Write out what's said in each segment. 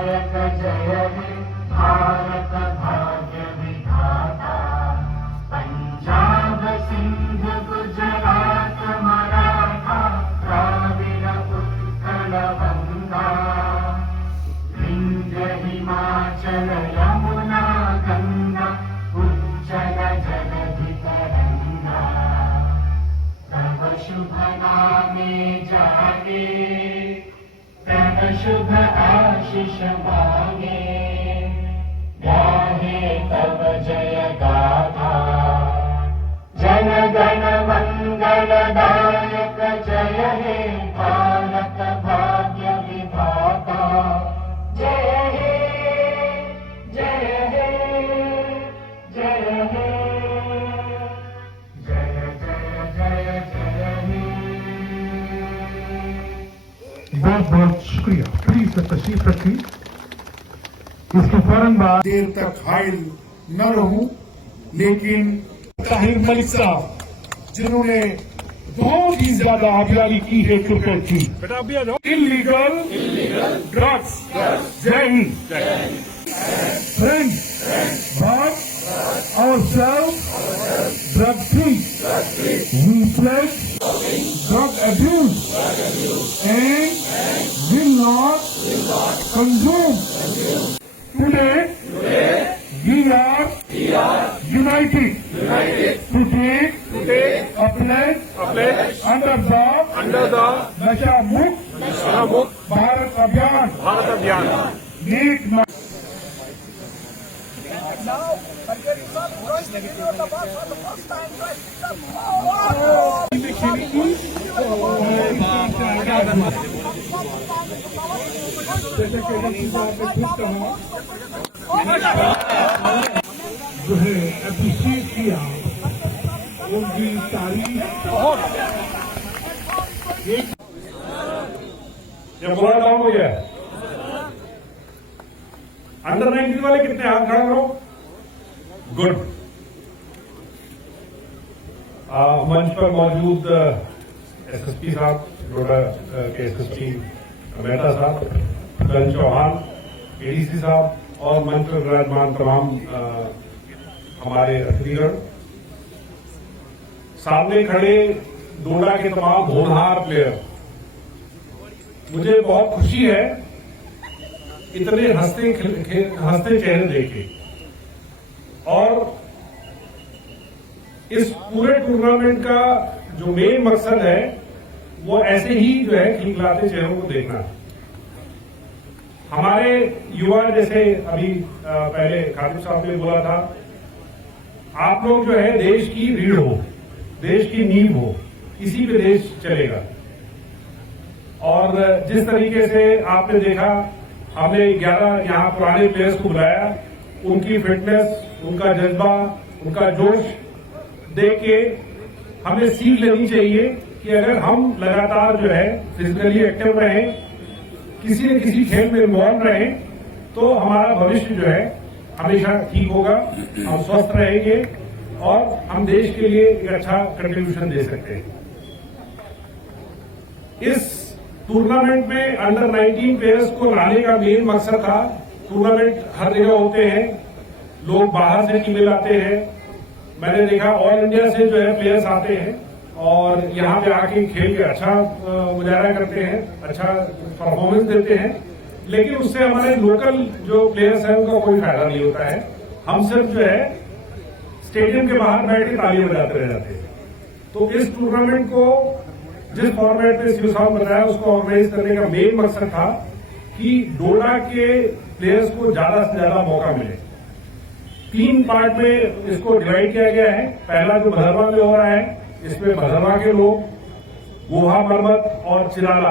जय हे भारत भाग्य विधाता, पंजाब सिंध गुजरात मराठा द्राविड़ उत्कल गंगा, विंध्य हिमाचल यमुना गंगा उज्जल जलधि तरंगा, तव शुभ नामे जागे तव शुभ आशीष मांगे, गाहे तव जय गाथा, जन गण मंगल दायक जय हे भारत भाग्य विधाता, जय हे जय हे जय हे जय जय जय जय हे। बहुत बहुत शुक्रिया। प्लीज तशरीफ रखिए। इसके फौरन बाद देर तक हाइल न रहूं, लेकिन ताहिर मलिक साहब जिन्होंने बहुत ही ज्यादा आबियारी की है क्रिकेट की। इलीगल ड्रग्स, जय Hind. Friends, but ourselves drug free. We pledge drug abuse and will not consume. Today we are united to take a pledge under the Nasha Mukt Bharat Abhiyan. Make my जो है appreciate किया, उनकी तारीफ ये पूरा down हो गया। Under 19 वाले कितने हाथ खड़ा करो। गुड। मंच पर मौजूद एसएसपी साहब, डोडा के एसएसपी मेहता साहब, करण चौहान, एडीसी साहब और मंच पर विराजमान तमाम हमारे अतिथिगण, सामने खड़े डोडा के तमाम होनहार प्लेयर, मुझे बहुत खुशी है इतने हंसते चेहरे देखे। और इस पूरे टूर्नामेंट का जो मेन मकसद है वो ऐसे ही जो है खिलखिलाते चेहरों को देखना। हमारे युवा, जैसे अभी पहले खातिब साहब ने बोला था, आप लोग जो है देश की रीढ़ हो, देश की नींव हो, इसी पे देश चलेगा। और जिस तरीके से आपने देखा, हमने 11 यहाँ पुराने प्लेयर्स को बुलाया, उनकी फिटनेस, उनका जज्बा, उनका जोश देख के हमें सीख लेनी चाहिए कि अगर हम लगातार जो है फिजिकली एक्टिव रहें, किसी न किसी खेल में इन्वॉल्व रहें, तो हमारा भविष्य जो है हमेशा ठीक होगा, हम स्वस्थ रहेंगे और हम देश के लिए एक अच्छा कंट्रीब्यूशन दे सकते हैं। इस टूर्नामेंट में अंडर 19 प्लेयर्स को लाने का मेन मकसद था। टूर्नामेंट हर जगह होते हैं, लोग बाहर से टीमें लाते हैं। मैंने देखा ऑल इंडिया से जो है प्लेयर्स आते हैं और यहाँ पे आके खेल के अच्छा मुजाहरा करते हैं, अच्छा परफॉर्मेंस देते हैं, लेकिन उससे हमारे लोकल जो प्लेयर्स हैं उनका कोई फायदा नहीं होता है। हम सिर्फ जो है स्टेडियम के बाहर बैठ के ताली बजाते रह जाते हैं। तो इस टूर्नामेंट को जिस फॉर्मेट में शिव साहब बताया, उसको ऑर्गेनाइज करने का मेन मकसद था कि डोडा के प्लेयर्स को ज्यादा से ज्यादा मौका मिले। 3 पार्ट में इसको डिवाइड किया गया है। पहला जो भदरवा में हो रहा है, इसमें भदरवा के लोग, गोहा, मरमत और चिराला,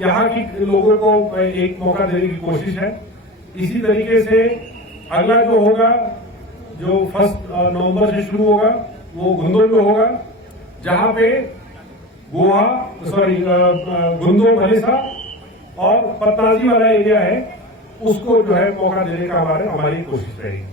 यहाँ की लोगों को एक मौका देने की कोशिश है। इसी तरीके से अगला जो होगा, जो 1 नवंबर से शुरू होगा, वो गुंदोल में होगा, जहां पे गुंदो, भलेसा और पतनाजी वाला एरिया है, उसको जो है मौका देने का हमारी कोशिश रहेगी।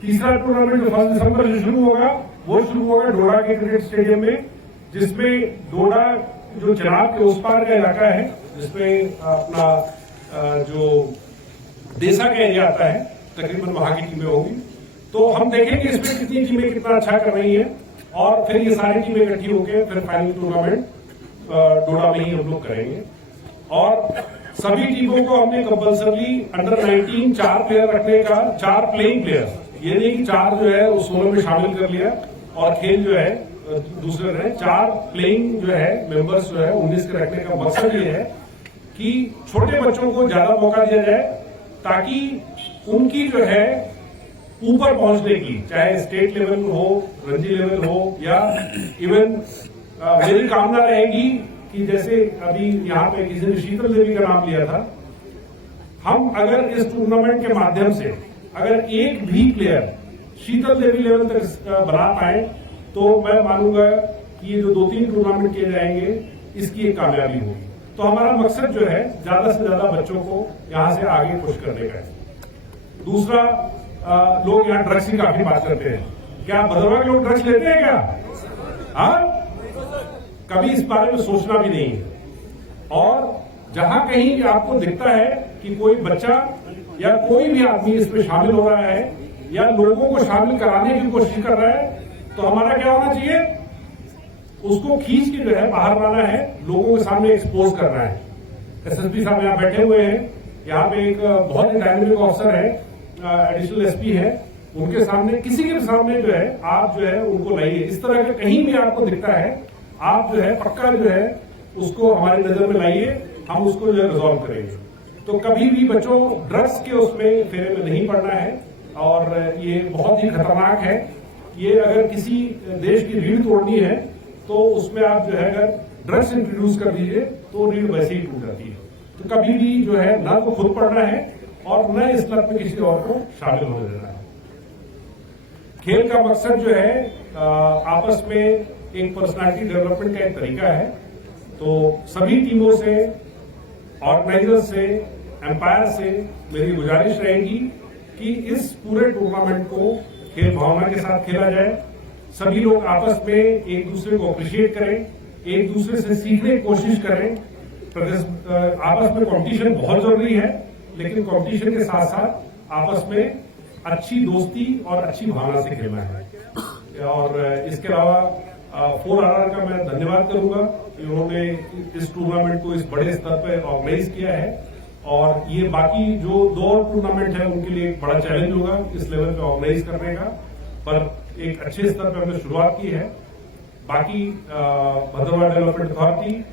तीसरा टूर्नामेंट जो 1 दिसंबर से शुरू होगा, वो शुरू होगा डोडा के क्रिकेट स्टेडियम में, जिसमें डोडा जो चिराग के उस पार का इलाका है, जिसमें अपना जो देसा का एरिया आता है, तकरीबन वहां की टीमें होंगी। तो हम देखेंगे इसमें कितनी टीमें कितना अच्छा कर रही हैं और फिर ये सारी टीमें इकट्ठी होकर फिर फाइनल टूर्नामेंट डोडा में ही हम लोग करेंगे। और सभी टीमों को हमने कंपल्सरली अंडर 19 4 प्लेयर रखने का, 4 प्लेइंग प्लेयर, ये नहीं कि 4 जो है उस 16 में शामिल कर लिया और खेल जो है दूसरे रहे। 4 प्लेइंग जो है मेंबर्स जो है 19 के रखने का मकसद ये है कि छोटे बच्चों को ज्यादा मौका दिया जाए ताकि उनकी जो है ऊपर पहुंचने की, चाहे स्टेट लेवल हो, रणजी लेवल हो या इवन मेरी कामना रहेगी कि जैसे अभी यहाँ पे किसी ने शीतल देवी का नाम लिया था, हम अगर इस टूर्नामेंट के माध्यम से अगर एक भी प्लेयर शीतल देवी लेवल तक बना पाए तो मैं मानूंगा कि ये जो 2-3 टूर्नामेंट किए जाएंगे इसकी एक कामयाबी होगी। तो हमारा मकसद जो है ज्यादा से ज्यादा बच्चों को यहां से आगे पुश करने का है। दूसरा, लोग यहाँ ड्रग्स की काफी बात करते हैं। क्या भदरवा के लोग ड्रग्स लेते हैं क्या? हाँ, कभी इस बारे में सोचना भी नहीं है। और जहां कहीं भी आपको दिखता है कि कोई बच्चा या कोई भी आदमी इसमें शामिल हो रहा है या लोगों को शामिल कराने की कोशिश कर रहा है, तो हमारा क्या होना चाहिए? उसको खींच के जो है बाहर लाना है, लोगों के सामने एक्सपोज करना है। एसएसपी साहब यहाँ बैठे हुए हैं, यहाँ पे एक बहुत ही डायनेमिक ऑफिसर है, एडिशनल एसपी है, उनके सामने, किसी के सामने जो है आप जो है उनको लाइए। इस तरह का कहीं भी आपको दिखता है, आप जो है पक्का जो है उसको हमारी नजर में लाइए, हम उसको जो है रिजॉल्व करेंगे। तो कभी भी बच्चों ड्रग्स के उसमें फेरे में नहीं पड़ना है और ये बहुत ही खतरनाक है। ये अगर किसी देश की रीढ़ तोड़नी है तो उसमें आप जो है अगर ड्रग्स इंट्रोड्यूस कर दीजिए तो रीढ़ वैसे ही टूट जाती है। तो कभी भी जो है ना तो खुद पढ़ना है और न इस क्लब में किसी और को शामिल होने देना है। खेल का मकसद जो है आपस में एक पर्सनालिटी डेवलपमेंट का एक तरीका है। तो सभी टीमों से, ऑर्गेनाइजर से, एम्पायर से मेरी गुजारिश रहेगी कि इस पूरे टूर्नामेंट को खेल भावना के साथ खेला जाए। सभी लोग आपस में एक दूसरे को अप्रिशिएट करें, एक दूसरे से सीखने की कोशिश करें। आपस में कंपटीशन बहुत जरूरी है, लेकिन कंपटीशन के साथ साथ आपस में अच्छी दोस्ती और अच्छी भावना से खेलना है। और इसके अलावा 4RR का मैं धन्यवाद करूंगा कि उन्होंने इस टूर्नामेंट को इस बड़े स्तर पर ऑर्गेनाइज किया है। और ये बाकी जो 2 और टूर्नामेंट है उनके लिए एक बड़ा चैलेंज होगा इस लेवल पे ऑर्गेनाइज करने का, पर एक अच्छे स्तर पर हमने शुरुआत की है। बाकी भदरवा डेवलपमेंट अथॉरिटी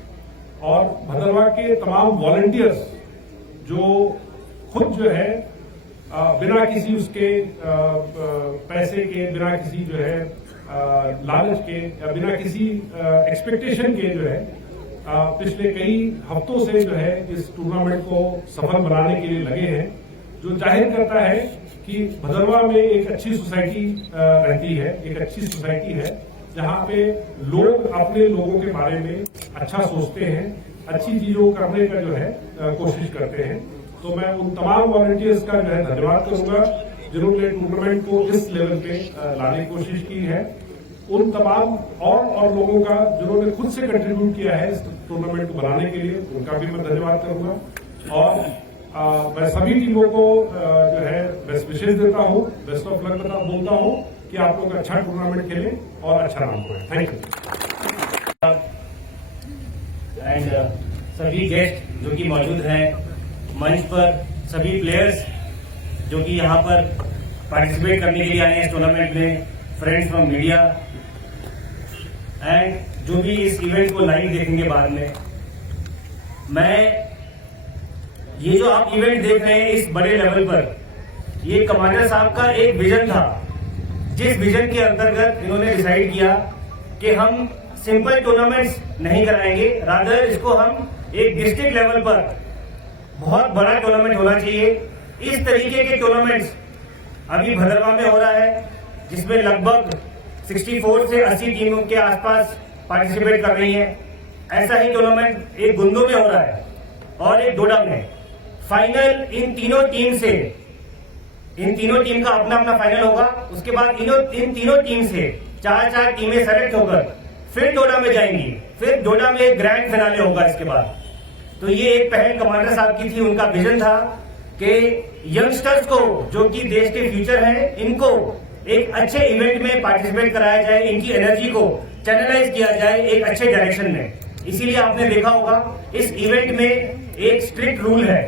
और भदरवा के तमाम वॉलंटियर्स जो खुद जो है बिना किसी उसके पैसे के, बिना किसी जो है लालच के या बिना किसी एक्सपेक्टेशन के जो है पिछले कई हफ्तों से जो है इस टूर्नामेंट को सफल बनाने के लिए लगे हैं, जो जाहिर करता है कि भदरवा में एक अच्छी सोसाइटी रहती है, एक अच्छी सोसाइटी है जहां पे लोग अपने लोगों के बारे में अच्छा सोचते हैं, अच्छी चीजों करने का जो है कोशिश करते हैं। तो मैं उन तमाम वॉलंटियर्स का जो है धन्यवाद करूंगा जिन्होंने टूर्नामेंट को इस लेवल पे लाने की कोशिश की है। उन तमाम और लोगों का जिन्होंने खुद से कंट्रीब्यूट किया है इस टूर्नामेंट को बनाने के लिए, उनका भी मैं धन्यवाद करूंगा। और मैं सभी टीमों को जो है बेस्ट विशेष देता हूं, बेस्ट ऑफ लक बोलता हूं कि आप लोग अच्छा टूर्नामेंट खेलें और अच्छा नाम करें। Thank you. एंड सभी गेस्ट जो कि मौजूद हैं मंच पर, सभी प्लेयर्स जो कि यहाँ पर पार्टिसिपेट करने के लिए आए हैं इस टूर्नामेंट में, फ्रेंड्स फ्रॉम मीडिया एंड जो भी इस इवेंट को लाइव देखेंगे बाद में। मैं ये जो आप इवेंट देख रहे हैं इस बड़े लेवल पर, ये कमांडर साहब का एक विजन था, जिस विजन के अंतर्गत इन्होंने डिसाइड किया कि हम सिंपल टूर्नामेंट्स नहीं कराएंगे, रादर इसको हम एक डिस्ट्रिक्ट लेवल पर बहुत बड़ा टूर्नामेंट होना चाहिए। इस तरीके के टूर्नामेंट्स अभी भदरवा में हो रहा है जिसमें लगभग 64 से 80 टीमों के आसपास पार्टिसिपेट कर रही हैं। ऐसा ही टूर्नामेंट एक गुंदो में हो रहा है और एक डोडा में। फाइनल इन तीनों टीम का अपना अपना फाइनल होगा। उसके बाद इन तीनों टीम से 4 टीमें सेलेक्ट होकर फिर डोडा में जाएंगी, फिर डोडा में एक ग्रैंड फिनाले होगा इसके बाद। तो ये एक पहल कमांडर साहब की थी, उनका विजन था कि यंगस्टर्स को, जो कि देश के फ्यूचर हैं, इनको एक अच्छे इवेंट में पार्टिसिपेट कराया जाए, इनकी एनर्जी को चैनलाइज किया जाए एक अच्छे डायरेक्शन में। इसीलिए आपने देखा होगा इस इवेंट में एक स्ट्रिक्ट रूल है,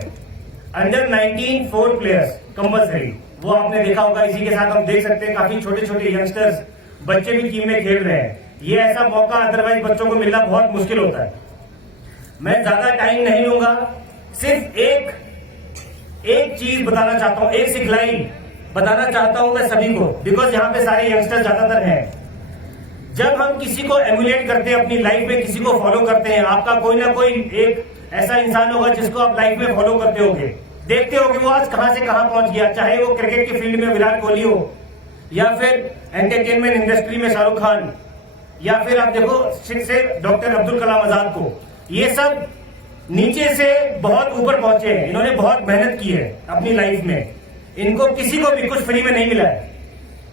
अंडर 19 4 प्लेयर्स कंपल्सरी, वो आपने देखा होगा। इसी के साथ हम देख सकते हैं काफी छोटे छोटे यंगस्टर्स, बच्चे भी टीम में खेल रहे हैं। ये ऐसा मौका अदरवाइज बच्चों को मिलना बहुत मुश्किल होता है। मैं ज्यादा टाइम नहीं लूंगा, सिर्फ एक चीज बताना चाहता हूं, एक सिखलाई बताना चाहता हूं मैं सभी को, बिकॉज यहाँ पे सारे यंगस्टर ज्यादातर हैं। जब हम किसी को एमुलेट करते हैं अपनी लाइफ में, किसी को फॉलो करते हैं, आपका कोई ना कोई एक ऐसा इंसान होगा जिसको आप लाइफ में फॉलो करते होगे, देखते होगे वो आज कहां से कहां पहुंच गया, चाहे वो क्रिकेट के फील्ड में विराट कोहली हो, या फिर एंटरटेनमेंट इंडस्ट्री में शाहरुख खान, या फिर आप देखो से डॉक्टर अब्दुल कलाम आजाद को। ये सब नीचे से बहुत ऊपर पहुंचे हैं, इन्होंने बहुत मेहनत की है अपनी लाइफ में, इनको किसी को भी कुछ फ्री में नहीं मिला है,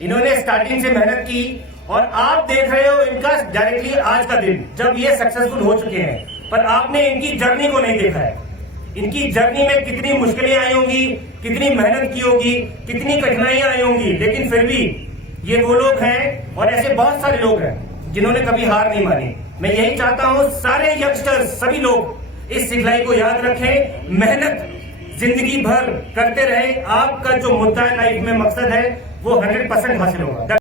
इन्होंने स्टार्टिंग से मेहनत की। और आप देख रहे हो इनका डायरेक्टली आज का दिन जब ये सक्सेसफुल हो चुके हैं, पर आपने इनकी जर्नी को नहीं देखा है। इनकी जर्नी में कितनी मुश्किलें आई होंगी, कितनी मेहनत की होगी, कितनी कठिनाइयां आई होंगी, लेकिन फिर भी ये वो लोग हैं, और ऐसे बहुत सारे लोग हैं जिन्होंने कभी हार नहीं मानी। मैं यही चाहता हूं सारे यंगस्टर्स, सभी लोग इस सिखलाई को याद रखें, मेहनत जिंदगी भर करते रहे। आपका जो मुद्दा है लाइफ में, मकसद है, वो 100% हासिल होगा।